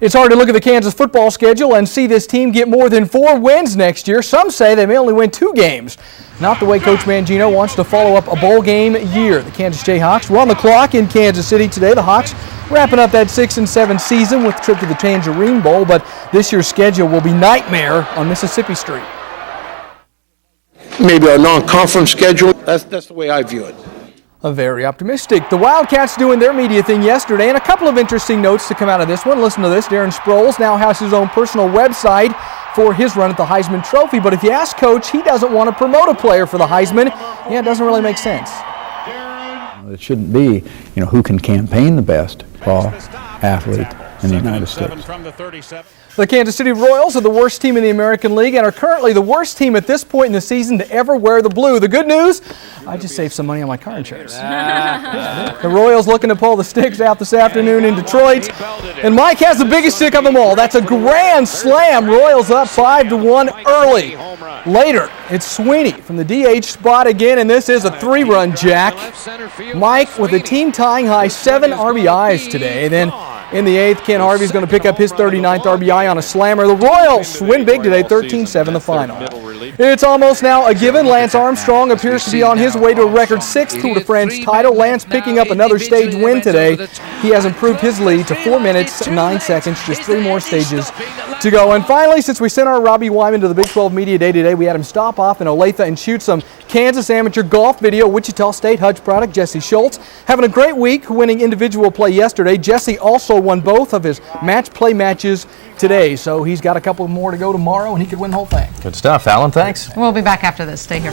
It's hard to look at the Kansas football schedule and see this team get more than 4 wins next year. Some say they may only win 2 games. Not the way Coach Mangino wants to follow up a bowl game year. The Kansas Jayhawks were on the clock in Kansas City today. The Hawks wrapping up that 6-7 season with a trip to the Tangerine Bowl, but this year's schedule will be nightmare on Mississippi Street. Maybe a non-conference schedule. That's the way I view it. Very optimistic. The Wildcats doing their media thing yesterday, and a couple of interesting notes to come out of this one. Listen to this. Darren Sproles now has his own personal website for his run at the Heisman Trophy, but if you ask Coach, he doesn't want to promote a player for the Heisman. Yeah, it doesn't really make sense. It shouldn't be, who can campaign the best ball athlete in the United States. The Kansas City Royals are the worst team in the American League and are currently the worst team at this point in the season to ever wear the blue. The good news, I just saved some money on my car insurance. The Royals looking to pull the sticks out this afternoon in Detroit. And Mike has the biggest stick of them all. That's a grand slam. Royals up 5-1 early. Later, it's Sweeney from the DH spot again, and this is a 3-run jack. Mike with a team-tying high 7 RBIs today. Then in the 8th, Ken Harvey's going to pick up his 39th RBI on a slammer. The Royals win big today, 13-7 the final. It's almost now a given. Lance Armstrong appears to be on his way to a record 6th Tour de France title. Lance picking up another stage win today. He has improved his lead to 4 minutes, 9 seconds, just 3 more stages to go. And finally, since we sent our Robbie Wyman to the Big 12 Media Day today, we had him stop off in Olathe and shoot some Kansas amateur golf video. Wichita State Hutch product, Jesse Schultz, having a great week, winning individual play yesterday. Jesse also won both of his match play matches today, so he's got a couple more to go tomorrow, and he could win the whole thing. Good stuff, Alan. Thanks. We'll be back after this. Stay here.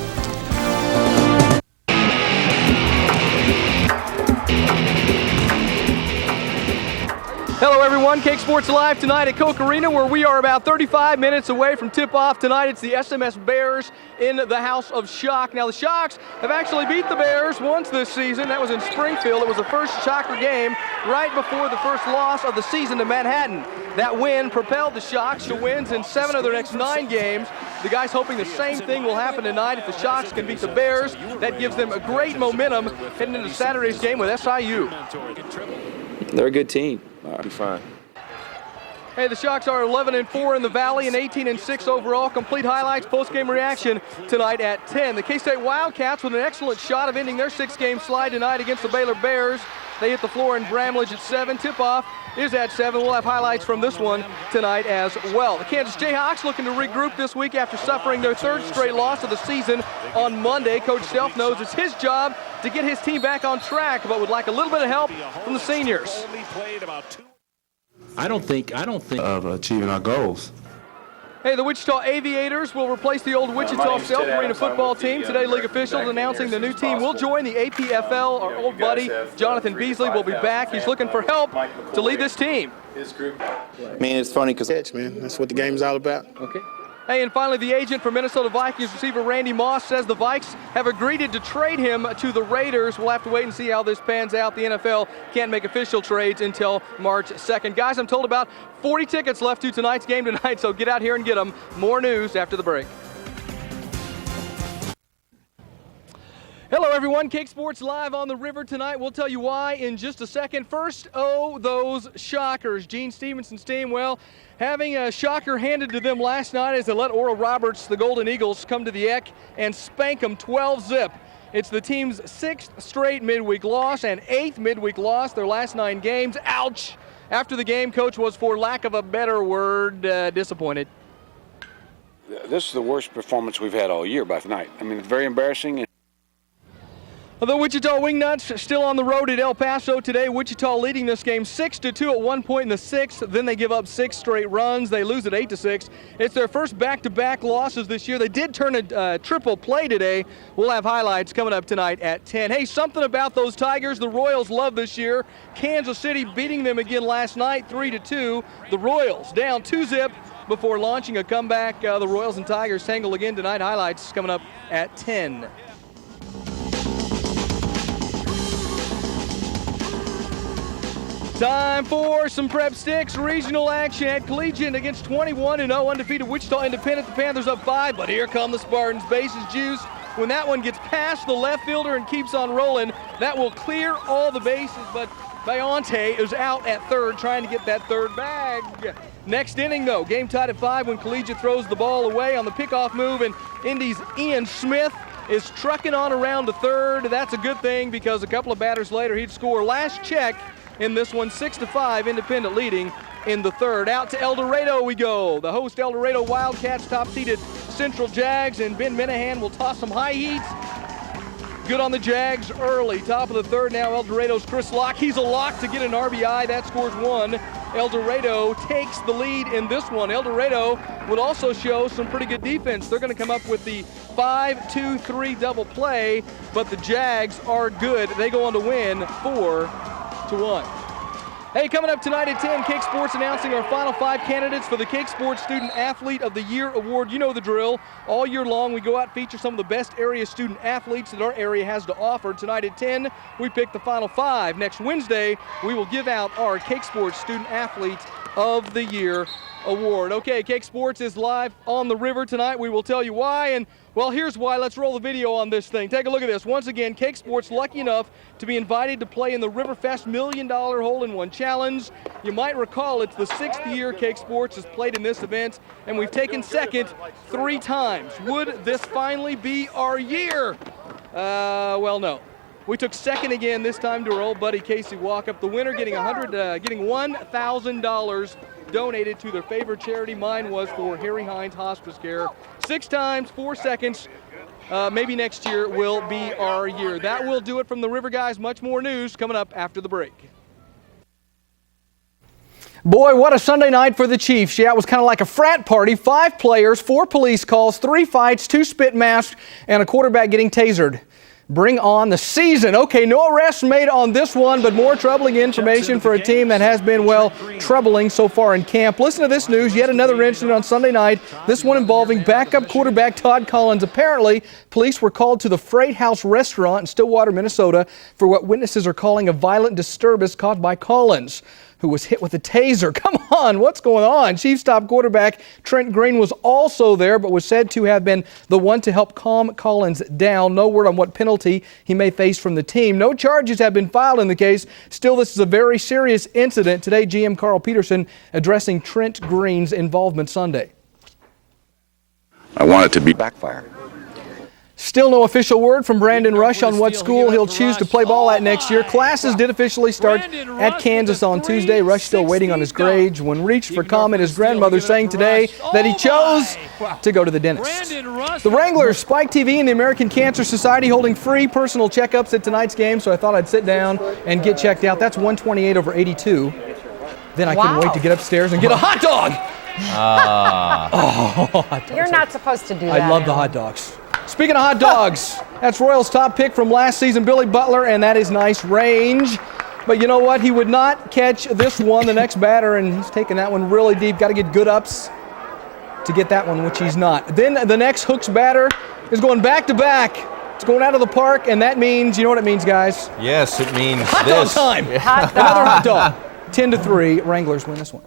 Hello everyone, KAKE Sports Live tonight at Koch Arena, where we are about 35 minutes away from tip-off tonight. It's the SMS Bears in the House of Shock. Now the Shocks have actually beat the Bears once this season. That was in Springfield. It was the first Shocker game right before the first loss of the season to Manhattan. That win propelled the Shocks to wins in 7 of their next 9 games. The guys hoping the same thing will happen tonight. If the Shocks can beat the Bears, that gives them a great momentum heading into Saturday's game with SIU. They're a good team. I'll be fine. Hey, the Shocks are 11-4 in the Valley and 18-6 overall. Complete highlights, post-game reaction tonight at 10. The K-State Wildcats with an excellent shot of ending their 6-game slide tonight against the Baylor Bears. They hit the floor in Bramlage at 7. Tip-off is at 7. We'll have highlights from this one tonight as well. The Kansas Jayhawks looking to regroup this week after suffering their 3rd straight loss of the season on Monday. Coach Self knows it's his job to get his team back on track, but would like a little bit of help from the seniors. I don't think of achieving our goals. Hey, the Wichita Aviators will replace the old Wichita Self Arena football team. Today, league officials announcing the new team will join the APFL. Our old buddy, Jonathan Beasley, will be back. He's looking for help to lead this team. Man, it's funny because That's what the game's all about. okay. Hey, and finally, the agent for Minnesota Vikings receiver Randy Moss says the Vikes have agreed to trade him to the Raiders. We'll have to wait and see how this pans out. The NFL can't make official trades until March 2nd. Guys, I'm told about 40 tickets left to tonight's game tonight, so get out here and get them. More news after the break. Hello, everyone. KAKE Sports Live on the River tonight. We'll tell you why in just a second. First, those Shockers. Gene Stevenson's team, well, having a shocker handed to them last night as they let Oral Roberts, the Golden Eagles, come to the Eck and spank them 12-zip. It's the team's 6th straight midweek loss and 8th midweek loss, their last 9 games. Ouch! After the game, Coach was, for lack of a better word, disappointed. This is the worst performance we've had all year by tonight. I mean, it's very embarrassing. The Wichita Wingnuts still on the road at El Paso today. Wichita leading this game 6-2 at one point in the 6th. Then they give up 6 straight runs. They lose at 8-6. It's their first back-to-back losses this year. They did turn a triple play today. We'll have highlights coming up tonight at 10. Hey, something about those Tigers the Royals love this year. Kansas City beating them again last night, 3-2. The Royals down 2-zip before launching a comeback. The Royals and Tigers tangle again tonight. Highlights coming up at 10. Time for some Prep Sticks regional action at Collegiate against 21-0 undefeated Wichita Independent. The Panthers up 5, but here come the Spartans. Bases juiced. When that one gets past the left fielder and keeps on rolling, that will clear all the bases, but Bayonte is out at third trying to get that third bag. Next inning, though, game tied at 5 when Collegiate throws the ball away on the pickoff move, and Indy's Ian Smith is trucking on around to third. That's a good thing because a couple of batters later he'd score. Last check in this one, 6-5, Independent leading in the third. Out to El Dorado we go. The host El Dorado Wildcats top-seeded Central Jags, and Ben Minahan will toss some high heat. Good on the Jags early. Top of the third now, El Dorado's Chris Locke. He's a lock to get an RBI. That scores 1. El Dorado takes the lead in this one. El Dorado would also show some pretty good defense. They're going to come up with the 5-2-3 double play, but the Jags are good. They go on to win 4-1. Hey, coming up tonight at 10, KAKE Sports announcing our final 5 candidates for the KAKE Sports Student Athlete of the Year Award. You know the drill. All year long, we go out and feature some of the best area student athletes that our area has to offer. Tonight at 10, we pick the final 5. Next Wednesday, we will give out our KAKE Sports Student Athlete of the Year Award. Okay, KAKE Sports is live on the river tonight. We will tell you why, and well, here's why. Let's roll the video on this thing. Take a look at this. Once again, KAKE Sports lucky enough to be invited to play in the Riverfest $1 Million Hole-in-One Challenge. You might recall it's the 6th year KAKE Sports has played in this event, and we've taken second 3 times. Would this finally be our year? Well, no. We took second again, this time to our old buddy Casey Walkup. The winner getting $1,000 donated to their favorite charity. Mine was for Harry Hines Hospice Care. 6 times, 4 seconds. Maybe next year will be our year. That will do it from the River Guys. Much more news coming up after the break. Boy, what a Sunday night for the Chiefs. Yeah, it was kind of like a frat party. 5 players, 4 police calls, 3 fights, 2 spit masks, and a quarterback getting tasered. Bring on the season. Okay, no arrests made on this one, but more troubling information for a team that has been, well, troubling so far in camp. Listen to this news. Yet another incident on Sunday night, this one involving backup quarterback Todd Collins. Apparently, police were called to the Freight House restaurant in Stillwater, Minnesota, for what witnesses are calling a violent disturbance caused by Collins, who was hit with a taser. Come on, what's going on? Chiefs top quarterback Trent Green was also there, but was said to have been the one to help calm Collins down. No word on what penalty he may face from the team. No charges have been filed in the case. Still, this is a very serious incident. Today, GM Carl Peterson addressing Trent Green's involvement Sunday. I want it to be backfire. Still no official word from Brandon Rush on what school he'll choose to play ball at next year. Classes did officially start at Kansas on Tuesday. Rush still waiting on his grades. When reached for comment, his grandmother saying today that he chose to go to the dentist. The Wranglers, Spike TV, and the American Cancer Society holding free personal checkups at tonight's game, so I thought I'd sit down and get checked out. That's 128/82. Then I couldn't wait to get upstairs and get a hot dog. Hot dogs. You're not supposed to do that. I love the hot dogs. Speaking of hot dogs, that's Royals' top pick from last season, Billy Butler, and that is nice range. But you know what? He would not catch this one, the next batter, and he's taking that one really deep. Got to get good ups to get that one, which he's not. Then the next Hooks batter is going back-to-back. It's going out of the park, and that means, you know what it means, guys? Yes, it means hot dog time. Hot dog. Another hot dog. 10-3, Wranglers win this one.